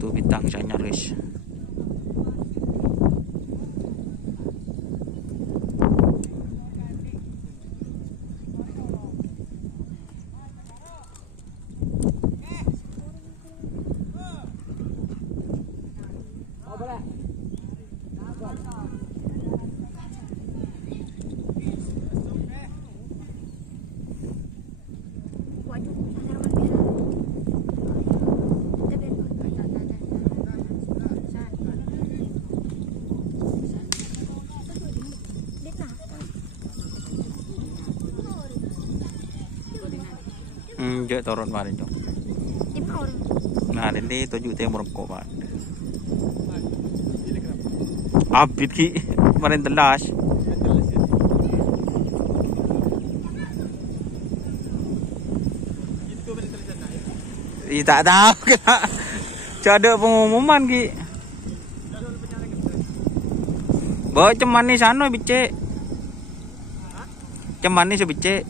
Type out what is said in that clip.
Tuh bintang saya nyaris. Jauh turun kemarin jom. Nah ini 7 tem merokok pak. Abit ki kemarin telas. Tak tahu kena. Ada pengumuman ki. Bawa ceman ni sana bicek. Ceman ni sebicek.